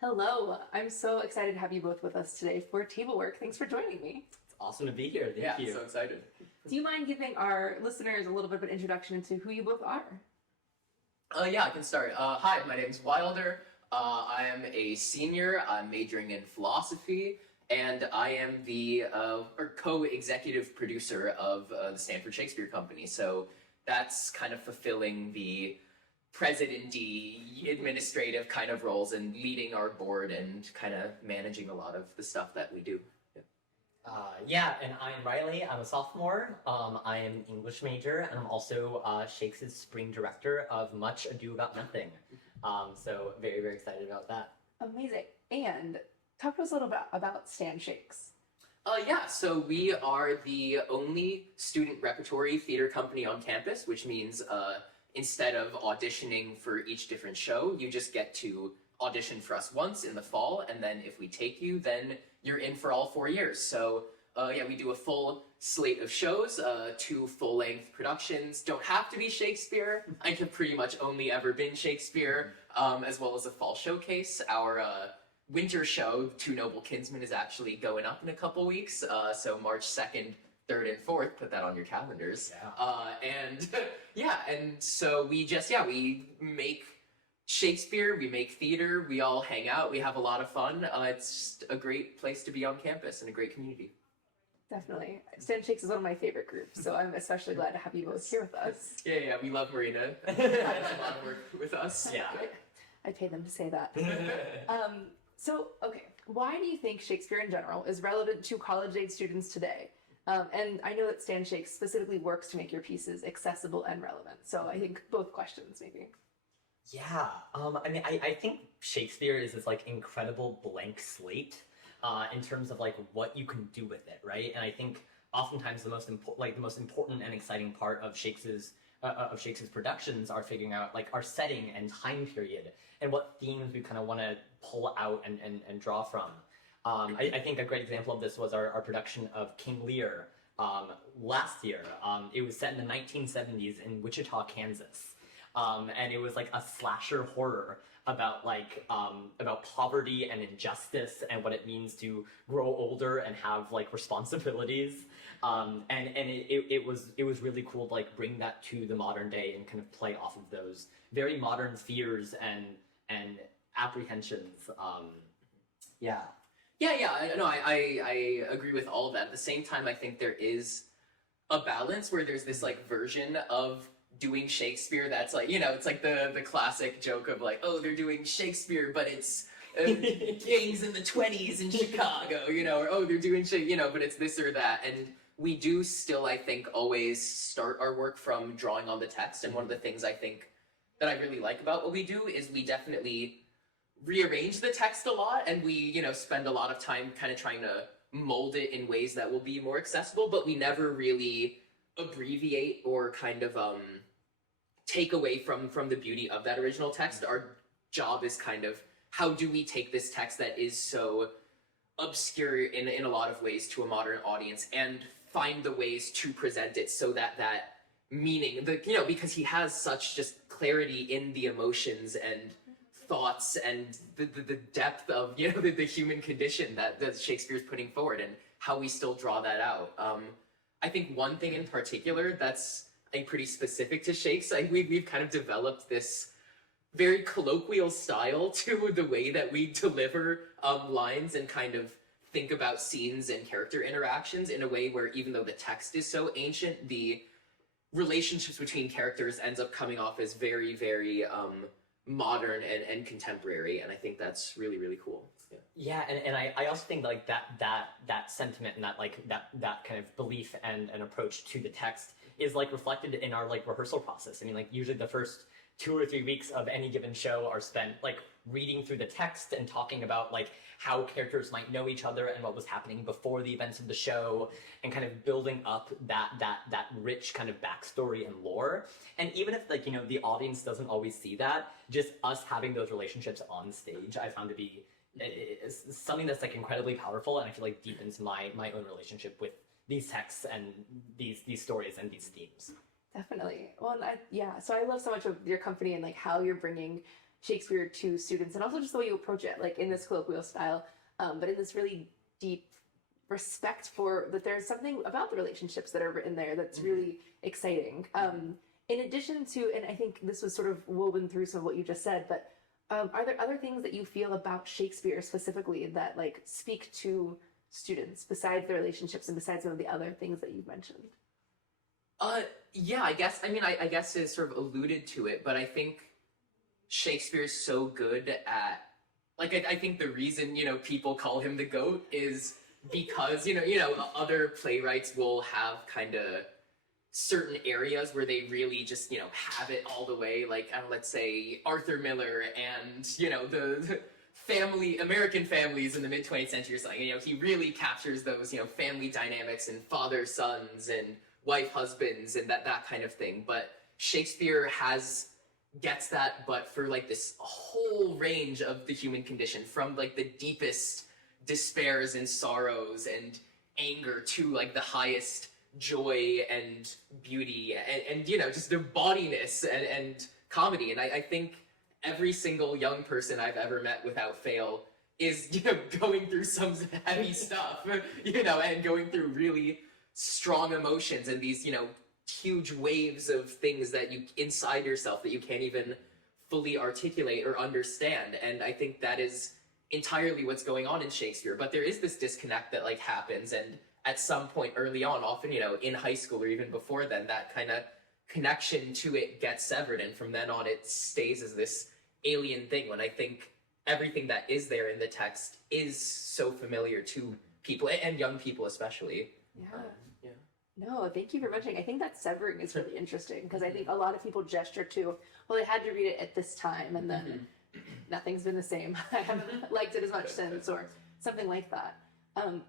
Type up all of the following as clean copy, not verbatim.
Hello, I'm so excited to have you both with us today for TABLEWORK. Thanks for joining me. It's awesome to be here. Thank you. So excited. Do you mind giving our listeners a little bit of an introduction into who you both are? Yeah, I can start. Hi, my name's Wilder. I am a senior. I'm majoring in philosophy, and I am the co-executive producer of the Stanford Shakespeare Company. So that's kind of fulfilling the president-y administrative kind of roles and leading our board and kind of managing a lot of the stuff that we do. And I'm Riley. I'm a sophomore. I am an English major, and I'm also Shakespeare's spring director of Much Ado About Nothing. So very, very excited about that. Amazing. And talk to us a little bit about StanShakes. So we are the only student repertory theater company on campus, which means instead of auditioning for each different show, you just get to audition for us once in the fall, and then if we take you, then you're in for all 4 years. So we do a full slate of shows, 2 full-length productions. Don't have to be Shakespeare. I have pretty much only ever been Shakespeare, as well as a fall showcase. Our winter show, Two Noble Kinsmen, is actually going up in a couple weeks, so March 2nd, 3rd, and 4th, put that on your calendars. And so we make Shakespeare, we make theater, we all hang out, we have a lot of fun. It's just a great place to be on campus and a great community. Definitely. StanShakes is one of my favorite groups, so I'm especially glad to have you both here with us. Yeah, we love Marina. She does a lot of work with us. Yeah. I pay them to say that. Why do you think Shakespeare in general is relevant to college-age students today? And I know that StanShakes specifically works to make your pieces accessible and relevant. So I think both questions, maybe. Yeah. I think Shakespeare is this incredible blank slate in terms of what you can do with it, right? And I think oftentimes the most important and exciting part of Shakespeare's productions are figuring out our setting and time period and what themes we kind of want to pull out and draw from. I think a great example of this was our production of King Lear last year. It was set in the 1970s in Wichita, Kansas. And it was a slasher horror about poverty and injustice and what it means to grow older and have responsibilities. And it was really cool to bring that to the modern day and kind of play off of those very modern fears and apprehensions. I agree with all of that. At the same time, I think there is a balance where there's this version of doing Shakespeare that's it's the classic joke of they're doing Shakespeare, but it's gangs in the 20s in Chicago, or they're doing but it's this or that. And we do still, I think, always start our work from drawing on the text. And one of the things I think that I really like about what we do is we definitely rearrange the text a lot, and we spend a lot of time kind of trying to mold it in ways that will be more accessible, but we never really abbreviate or kind of take away from the beauty of that original text. Our job is kind of, how do we take this text that is so obscure in a lot of ways to a modern audience and find the ways to present it so that meaning, because he has such just clarity in the emotions and thoughts and the depth of the human condition that Shakespeare's putting forward, and how we still draw that out. I think one thing in particular that's pretty specific to Shakes, we've kind of developed this very colloquial style to the way that we deliver lines and kind of think about scenes and character interactions in a way where, even though the text is so ancient, the relationships between characters ends up coming off as very, very modern and contemporary, and I think that's really, really cool. And I also think that sentiment and that kind of belief and approach to the text is reflected in our rehearsal process. I mean, usually the first 2 or 3 weeks of any given show are spent reading through the text and talking about how characters might know each other and what was happening before the events of the show, and kind of building up that rich kind of backstory and lore. And even if the audience doesn't always see that, just us having those relationships on stage, I found to be something that's incredibly powerful, and I feel deepens my own relationship with these texts and these stories and these themes. Definitely. Well, so I love so much of your company and how you're bringing Shakespeare to students, and also just the way you approach it, like in this colloquial style, but in this really deep respect for that there's something about the relationships that are written there that's really exciting. In addition to, and I think this was sort of woven through some of what you just said, but are there other things that you feel about Shakespeare specifically that like speak to students besides the relationships and besides some of the other things that you've mentioned? Yeah, I guess, I mean, I guess it sort of alluded to it, but I think Shakespeare's so good at, like, I think the reason, you know, people call him the GOAT is because, you know, other playwrights will have kind of certain areas where they really just, you know, have it all the way, like, let's say Arthur Miller and, you know, the American families in the mid-20th century or something, you know, he really captures those, you know, family dynamics and father-sons and wife-husbands and that kind of thing. But Shakespeare gets that, but for like this whole range of the human condition, from like the deepest despairs and sorrows and anger to like the highest joy and beauty and you know, just the bawdiness and comedy. And I think every single young person I've ever met without fail is, you know, going through some heavy stuff, you know, and going through really strong emotions and these, you know, huge waves of things that you inside yourself that you can't even fully articulate or understand. And I think that is entirely what's going on in Shakespeare. But there is this disconnect that like happens, and at some point early on, often, you know, in high school or even before then, that kind of connection to it gets severed, and from then on it stays as this alien thing, when I think everything that is there in the text is so familiar to people, and young people especially. Yeah. Yeah. No, thank you for mentioning. I think that severing is really interesting, because I think a lot of people gesture to, well, I had to read it at this time, and then nothing's been the same. I haven't liked it as much since, or something like that.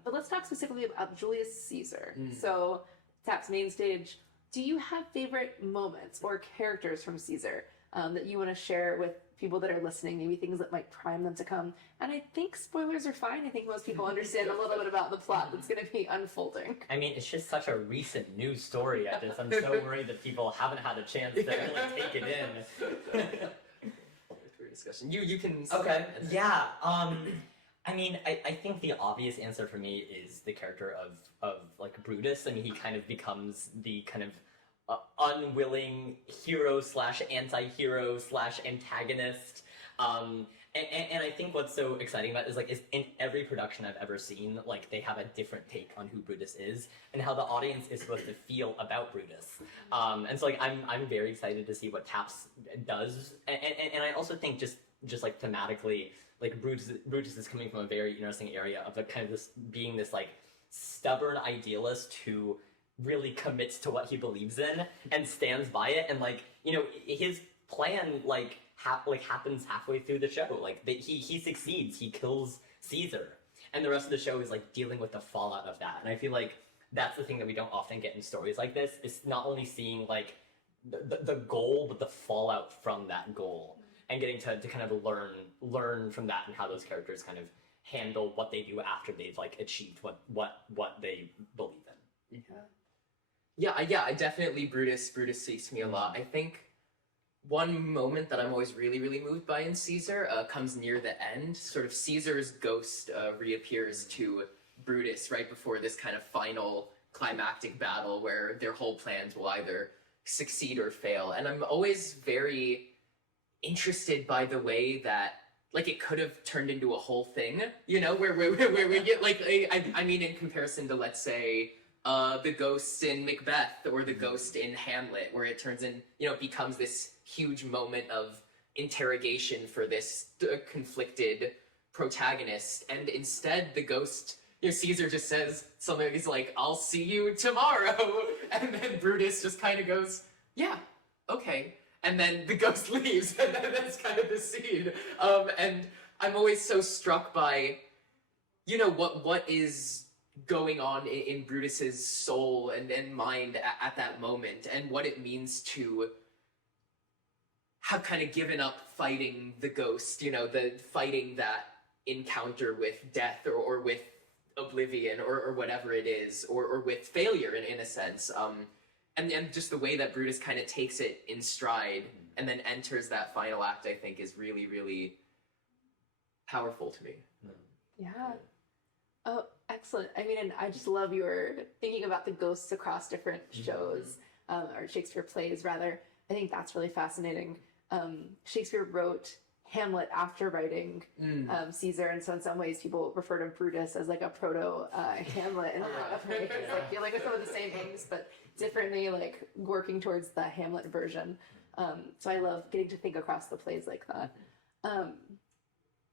But let's talk specifically about Julius Caesar. So, TAP's main stage. Do you have favorite moments or characters from Caesar that you want to share with people that are listening? Maybe things that might prime them to come. And I think spoilers are fine. I think most people understand a little bit about the plot that's going to be unfolding. I mean, it's just such a recent news story. I'm so worried that people haven't had a chance to really take it in. Discussion. You can. Okay. Yeah. I mean, I think the obvious answer for me is the character of like Brutus. I mean, he kind of becomes the kind of unwilling hero / anti-hero / antagonist. And I think what's so exciting about it is in every production I've ever seen, like, they have a different take on who Brutus is and how the audience is supposed to feel about Brutus. And so, like, I'm very excited to see what TAPS does. And I also think just like thematically, like, Brutus is coming from a very interesting area of kind of this being this like stubborn idealist who really commits to what he believes in and stands by it. And, like, you know, his plan happens halfway through the show. Like, he succeeds, he kills Caesar, and the rest of the show is like dealing with the fallout of that. And I feel like that's the thing that we don't often get in stories like this, is not only seeing like the goal, but the fallout from that goal, and getting to kind of learn from that, and how those characters kind of handle what they do after they've like achieved what they believe in. Yeah, I definitely Brutus speaks to me a lot. I think one moment that I'm always really, really moved by in Caesar comes near the end. Sort of Caesar's ghost reappears to Brutus right before this kind of final climactic battle where their whole plans will either succeed or fail. And I'm always very interested by the way that, like, it could have turned into a whole thing, you know, where we get, like, I mean, in comparison to, let's say, the ghosts in Macbeth or the ghost in Hamlet, where it turns in, you know, it becomes this huge moment of interrogation for this conflicted protagonist. And instead, the ghost, you know, Caesar just says something, he's like, I'll see you tomorrow. And then Brutus just kind of goes, yeah, okay. And then the ghost leaves, and that's kind of the scene. And I'm always so struck by, you know, what is going on in Brutus's soul and mind at that moment, and what it means to have kind of given up fighting the ghost, you know, the fighting that encounter with death or with oblivion or whatever it is, or with failure in a sense. and just the way that Brutus kind of takes it in stride and then enters that final act, I think, is really, really powerful to me. Yeah. Oh, excellent. I mean, and I just love your thinking about the ghosts across different shows, or Shakespeare plays, rather. I think that's really fascinating. Shakespeare wrote Hamlet after writing Caesar, and so in some ways people refer to Brutus as like a proto Hamlet in a lot of ways. Like, you're like with some of the same things, but differently, like working towards the Hamlet version. So I love getting to think across the plays like that.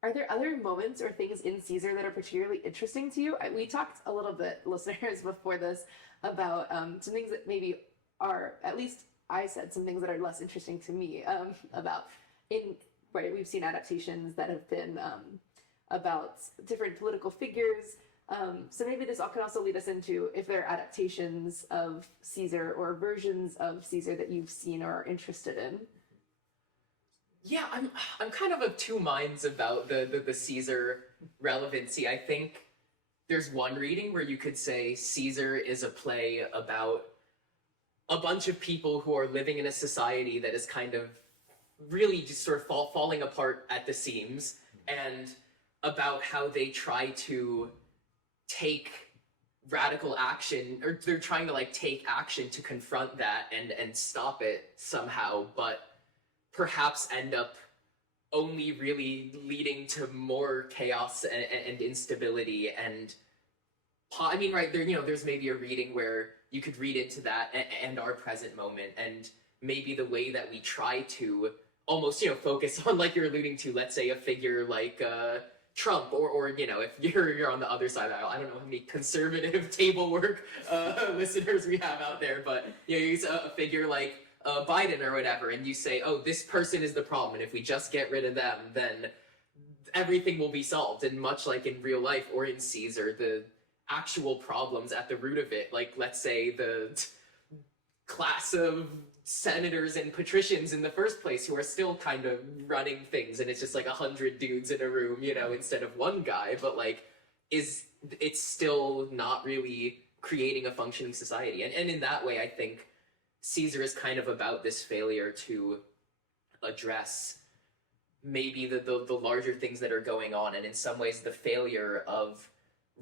Are there other moments or things in Caesar that are particularly interesting to you? We talked a little bit, listeners, before this about some things that maybe are, at least I said some things that are less interesting to me about right, we've seen adaptations that have been about different political figures. So maybe this can also lead us into if there are adaptations of Caesar or versions of Caesar that you've seen or are interested in. Yeah, I'm kind of two minds about the Caesar relevancy. I think there's one reading where you could say Caesar is a play about a bunch of people who are living in a society that is kind of really just sort of falling apart at the seams, and about how they try to take radical action, or they're trying to like take action to confront that and stop it somehow, but perhaps end up only really leading to more chaos and instability. And I mean, right there, there's maybe a reading where you could read into that and our present moment, and maybe the way that we try to almost, focus on, like you're alluding to, let's say a figure like Trump, or if you're on the other side of the aisle. I don't know how many conservative TABLEWORK listeners we have out there, but you use a figure like Biden or whatever, and you say, oh, this person is the problem, and if we just get rid of them, then everything will be solved. And much like in real life or in Caesar, the actual problems at the root of it, like let's say the class of senators and patricians in the first place who are still kind of running things, and it's just like 100 dudes in a room, instead of one guy, but like it's still not really creating a functioning society. And in that way, I think Caesar is kind of about this failure to address maybe the larger things that are going on, and in some ways the failure of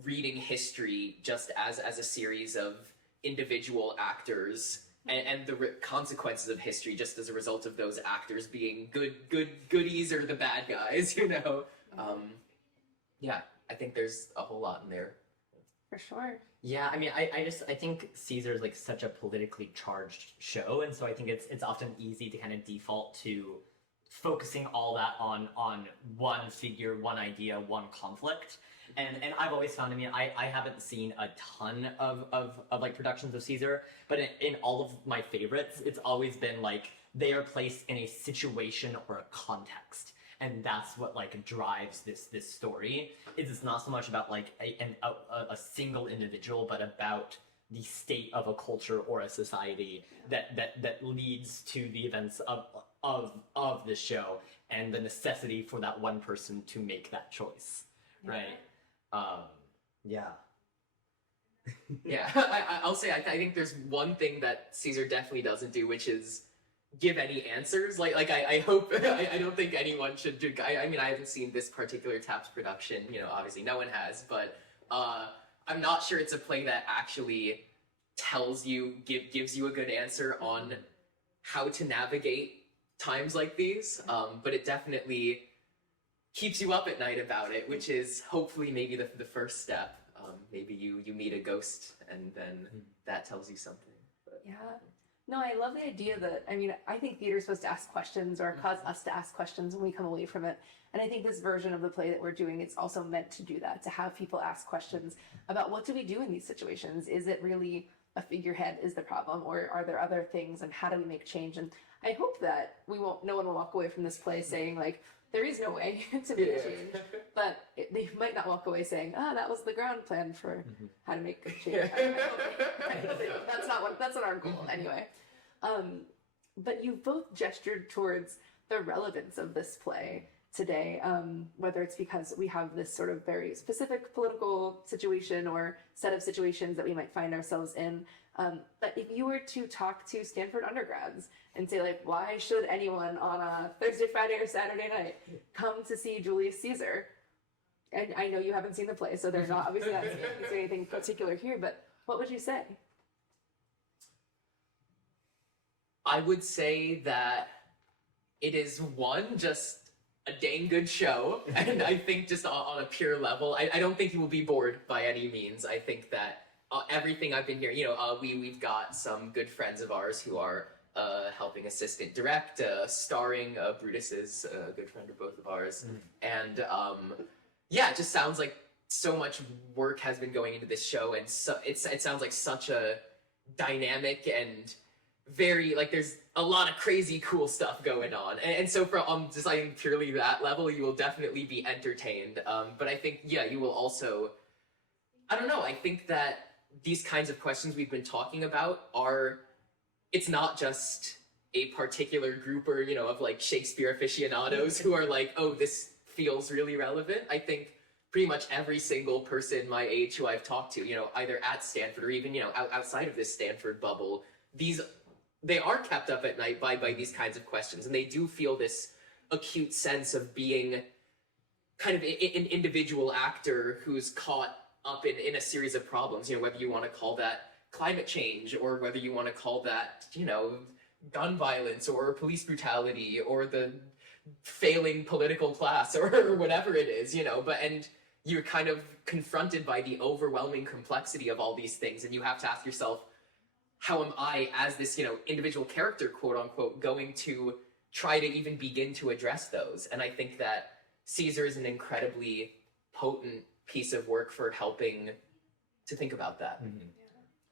reading history just as a series of individual actors, and the consequences of history just as a result of those actors being goodies or the bad guys, Yeah, I think there's a whole lot in there. For sure. Yeah, I mean, I think Caesar is like such a politically charged show, and so I think it's often easy to kind of default to focusing all that on one figure, one idea, one conflict. And I've always found, I mean, I haven't seen a ton of like productions of Caesar, but in all of my favorites, it's always been like they are placed in a situation or a context. And that's what like drives this story. It's not so much about like a single individual, but about the state of a culture or a society that leads to the events of this show, and the necessity for that one person to make that choice, right? Yeah. Yeah, I'll say I think there's one thing that Caesar definitely doesn't do, which is give any answers. Like I hope I don't think anyone should do. I mean, I haven't seen this particular Taps production. Obviously no one has, but I'm not sure it's a play that actually tells you, gives you a good answer on how to navigate times like these. But it definitely keeps you up at night about it, which is hopefully maybe the first step. Maybe you meet a ghost, and then that tells you something. But, yeah. No, I love the idea that, I mean, I think theater is supposed to ask questions or cause us to ask questions when we come away from it. And I think this version of the play that we're doing, it's also meant to do that, to have people ask questions about what do we do in these situations? Is it really a figurehead is the problem, or are there other things, and how do we make change? And I hope that no one will walk away from this play saying like, there is no way to make change, but they might not walk away saying, that was the ground plan for how to make good change. That's not our goal anyway. But you both gestured towards the relevance of this play today, whether it's because we have this sort of very specific political situation or set of situations that we might find ourselves in. But if you were to talk to Stanford undergrads and say, like, why should anyone on a Thursday, Friday, or Saturday night come to see Julius Caesar? And I know you haven't seen the play, so there's not obviously not anything particular here, but what would you say? I would say that it is one, just a dang good show, and I think just on a pure level, I don't think you will be bored by any means. I think that everything I've been hearing, we've got some good friends of ours who are helping assistant direct, starring Brutus is a good friend of both of ours, and it just sounds like so much work has been going into this show, and so it sounds like such a dynamic and very, like, there's a lot of crazy cool stuff going on, and so from deciding purely that level, you will definitely be entertained, but I think you will also, I don't know, I think that these kinds of questions we've been talking about it's not just a particular group or of like Shakespeare aficionados who are like, oh, this feels really relevant. I think pretty much every single person my age who I've talked to, either at Stanford or even outside of this Stanford bubble, they are kept up at night by these kinds of questions, and they do feel this acute sense of being kind of an individual actor who's caught up in a series of problems, whether you want to call that climate change or whether you want to call that, gun violence or police brutality or the failing political class or whatever it is, and you're kind of confronted by the overwhelming complexity of all these things, and you have to ask yourself, how am I, as this, individual character, quote unquote, going to try to even begin to address those? And I think that Caesar is an incredibly potent piece of work for helping to think about that.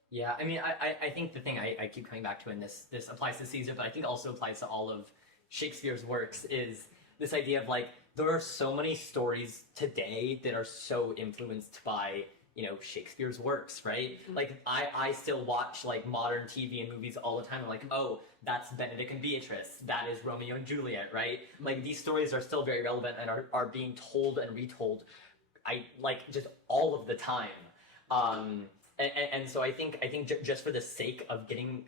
Yeah, I mean, I think the thing I keep coming back to, and this applies to Caesar, but I think also applies to all of Shakespeare's works, is this idea of, like, there are so many stories today that are so influenced by, Shakespeare's works, right? Like, I still watch, like, modern TV and movies all the time. I'm like, oh, that's Benedict and Beatrice. That is Romeo and Juliet, right? Like, these stories are still very relevant and are being told and retold, just all of the time. And so I think just for the sake of getting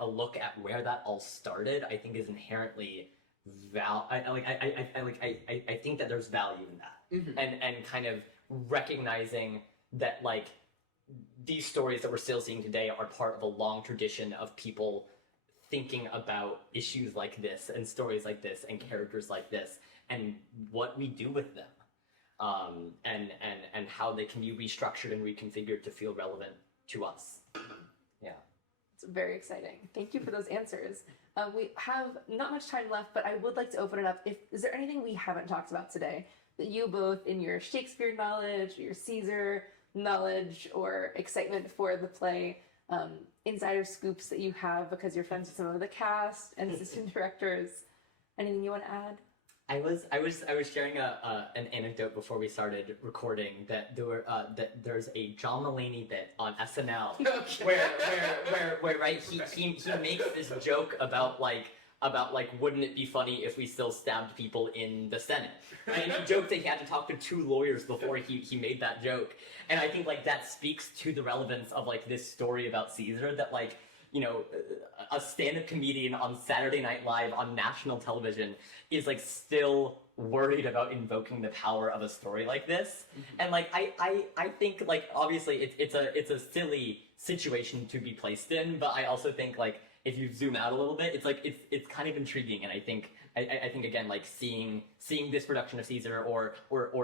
a look at where that all started, I think is inherently I think that there's value in that, and kind of recognizing that, like, these stories that we're still seeing today are part of a long tradition of people thinking about issues like this and stories like this and characters like this and what we do with them. And how they can be restructured and reconfigured to feel relevant to us. Yeah. It's very exciting. Thank you for those answers. We have not much time left, but I would like to open it up. Is there anything we haven't talked about today that you both, in your Shakespeare knowledge, your Caesar knowledge, or excitement for the play, insider scoops that you have because you're friends with some of the cast and assistant directors, anything you want to add? I was sharing an anecdote before we started recording that there's a John Mulaney bit on SNL where right he makes this joke about like wouldn't it be funny if we still stabbed people in the Senate, right? And he joked that he had to talk to 2 lawyers before he made that joke, and I think like that speaks to the relevance of like this story about Caesar, that like, a stand-up comedian on Saturday Night Live on national television is like still worried about invoking the power of a story like this. And like I think like obviously it's a silly situation to be placed in, but I also think like if you zoom out a little bit, it's like it's kind of intriguing, and I think again, like seeing this production of Caesar or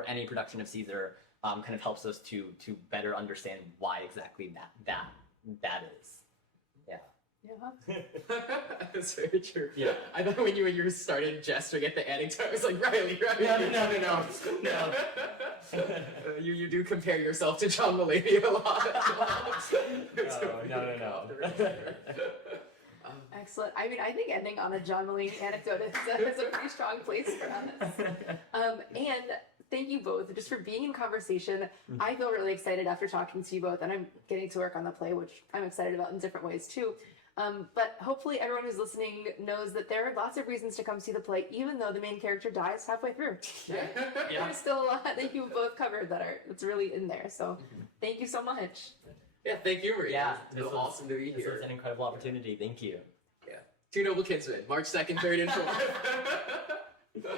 any production of Caesar kind of helps us to better understand why exactly that is. Yeah. That's very true. Yeah. I thought when you started gesturing at the anecdote, I was like, Riley. No. You do compare yourself to John Mulaney a lot. No. Excellent. I mean, I think ending on a John Mulaney anecdote is a pretty strong place for us. And thank you both just for being in conversation. I feel really excited after talking to you both, and I'm getting to work on the play, which I'm excited about in different ways too. But hopefully everyone who's listening knows that there are lots of reasons to come see the play, even though the main character dies halfway through. Yeah. There's still a lot that you both covered that's really in there. So thank you so much. Yeah, thank you, Marina. Yeah, It was awesome to be This here. was an incredible opportunity. Thank you. Yeah. Two Noble Kinsmen, March 2nd, 3rd, and 4th.